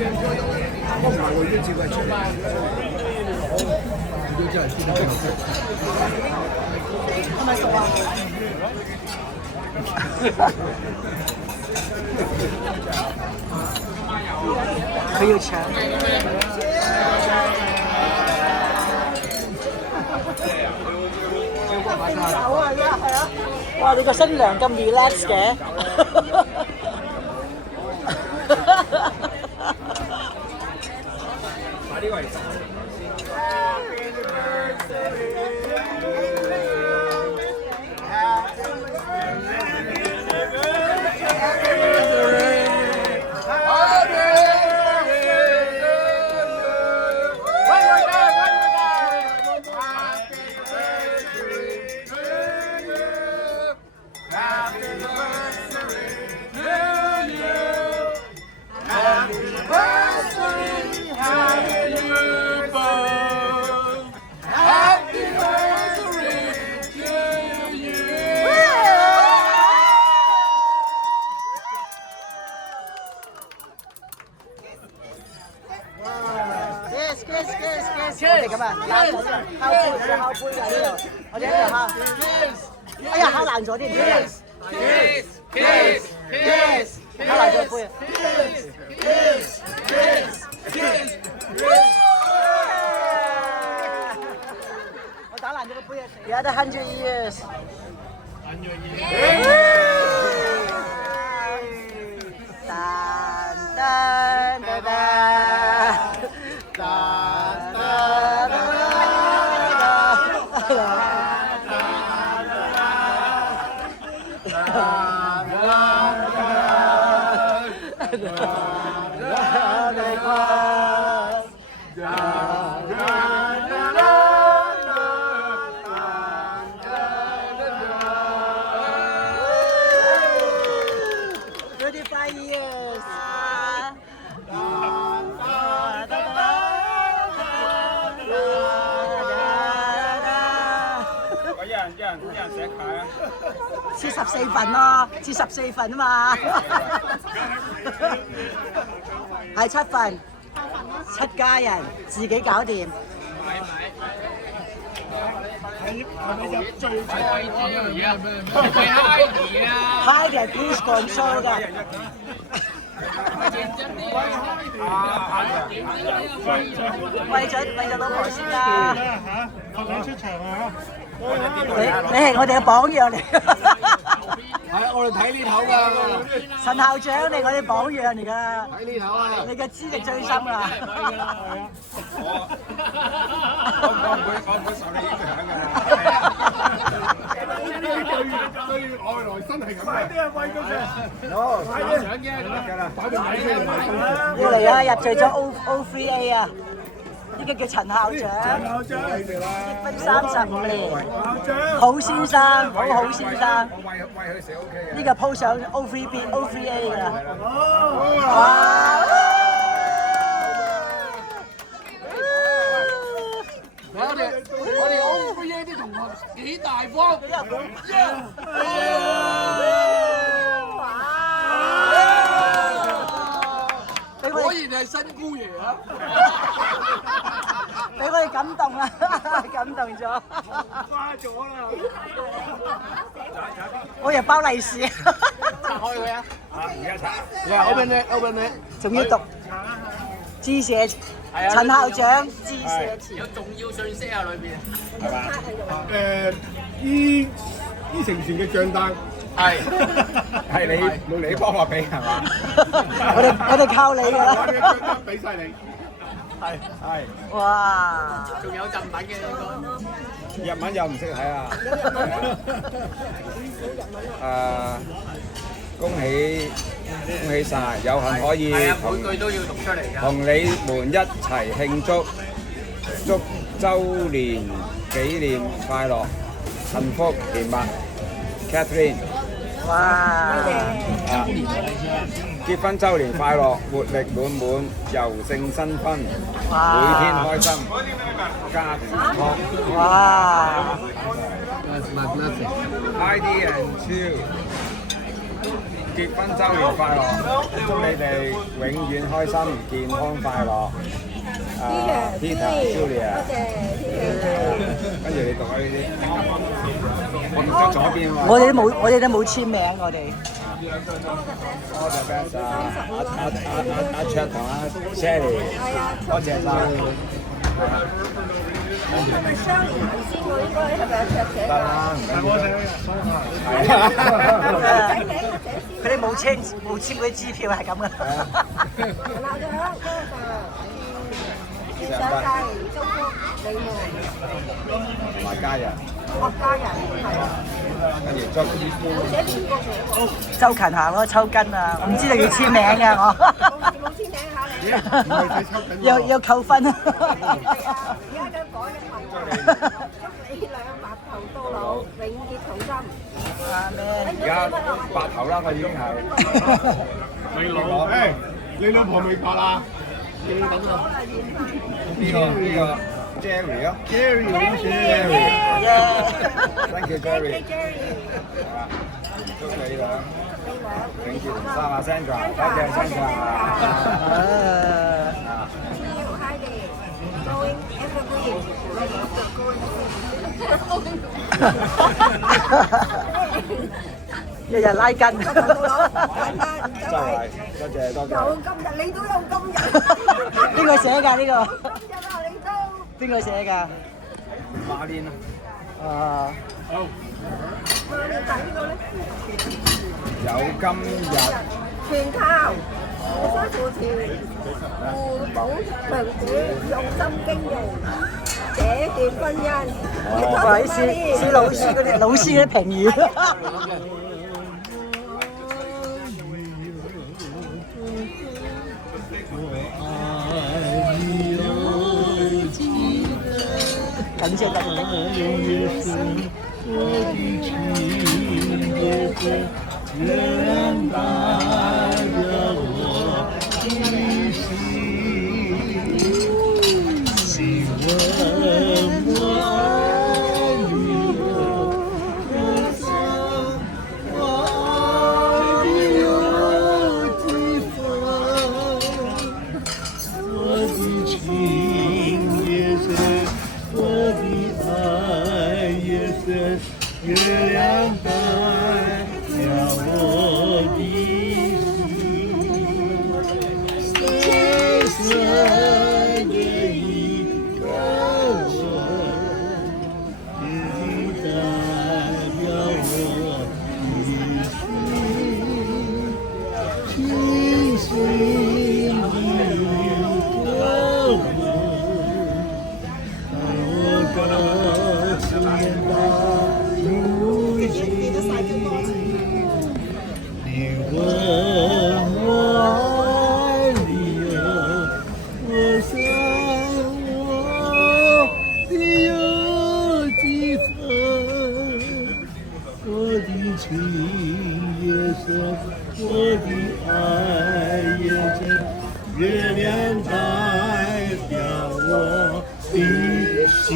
我唔係喎，已經照佢出嚟。要真係知道係咪熟啊？佢要搶。手啊，係啊！哇，你個新娘咁 relax 嘅。買呢個嚟。我哋咁啊，敲杯㗎呢度，我哋喺度敲。哎呀，敲爛咗啲唔知啊！敲爛咗個杯啊！我打爛咗個杯啊！而家都100 years。切14份咯，切14份啊嘛，係7份，7家人自己搞掂。係咪入最菜啊？快啲 push control 㗎。為咗老婆先啦。學長出場啊！你係我哋嘅榜樣嚟。係啊，我哋睇呢頭㗎。陳校長，你係我哋榜樣嚟㗎。睇呢頭啊！你嘅資歷最深啊！我唔會受你影響㗎。對外來真係咁嘅。快啲啊，貴公司！好，快啲獎嘅咁得㗎啦。擺定位先，唔係公司。要嚟啊！入罪咗 O3A 啊！呢個叫陳校長，結婚35年，好先生，好先生。我餵佢食 OK 嘅。呢個 po 上 O3A 㗎。哇！我哋 O3A 啲同學幾大方。果然係新姑爺啊！俾我哋感動啦，感動咗，花咗啦！我又包利是，拆開佢啊！而家拆，open it，仲要讀致謝，陳校長致謝詞，有重要信息喺裏邊，係嘛？依成全嘅帳單。係你幫我俾係嘛？我哋靠你㗎啦！我哋張單俾曬你。係。哇！仲有贈品嘅應該。日文又唔識睇啊！恭喜曬，有幸可以每句都要讀出嚟㗎。同你們一齊慶祝週年紀念快樂，幸福甜蜜 ，Catherine。哇！結婚週年快樂，活力滿滿，柔性新婚，每天開心，家庭幸福。哇！ID and two。結婚週年快樂，祝你哋永遠開心、健康快樂。Peter、Julia， 跟住你讀下呢啲，我讀咗左邊喎。我哋都冇簽名，我哋。多謝 Best 阿卓同阿 Shelly， 多謝晒。係咪雙年行先喎？應該係咪阿卓寫㗎？得啦，唔緊要。佢哋冇簽嗰啲支票係咁嘅。鬧咗嗰個上帝祝福你們同埋家人，家人係啊，跟住祝冇寫全國名喎，周勤行咯，抽筋啊！我唔知道要簽名㗎我。冇簽名下你。要扣分。而家就改一份，祝你兩白頭到老，永結同心。而家白頭啦，佢已經係。你老，你老婆未白啊？要等啊！呢個 Jerry 咯 Jerry， ，Thank you Jerry。祝你兩永結同心啊 Sandra，多謝 Sandra。日日拉筋。真係，多謝。有今日，你都有今日。邊個寫㗎呢個？今日啊，你都。邊個寫㗎？馬連啊。好。你睇呢個咧？有今日。全靠互相扶持、互補長短，用心經營這段婚姻。喂，是老師嗰啲評語。感謝大家。月亮代表我的心，希望我爱你我想我有地方，我的情也深，我的爱也深，月亮代我的心，深深的一个吻，也代表我的心，轻轻的一个吻，让我告诉眼大如今。你问我爱你有多深，我的有几分？我的情也深，我的爱也深，月亮代表我的心。